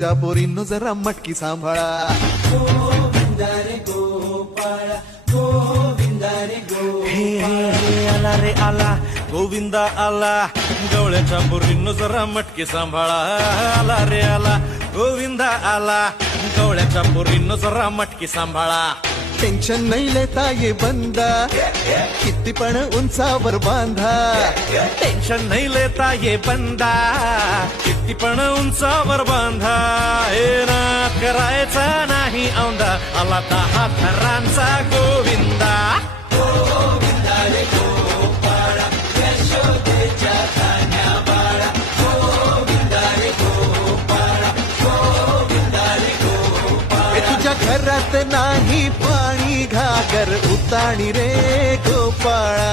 त्या पोरींनो जरा मटकी सांभाळा. गोविंदा रे गोपाळा गोविंदा रे हे आला रे आला गोविंदा आला गवळ्याच्या पोरींनो जरा मटकी सांभाळा. आला रे आला गोविंदा आला गवळ्याच्या पोरींनो जरा मटकी सांभाळा. टेन्शन नाही लेता ये बंदा, किती पण उंचावर बांधा. टेन्शन नाही लेता ये बंदा, किती पण उंचावर बांधा. हे ना करायचा नाही औंदा, आला 10 थरांचा गोविंदा. गोविंदा रे गोपाळा यशोदेच्या कान्या बाळा. गोविंदा रे गोपाळा गोविंदा रे गोपाळा. तुझ्या घरात नाही पाणी घागर उताणी रे गोपाळा.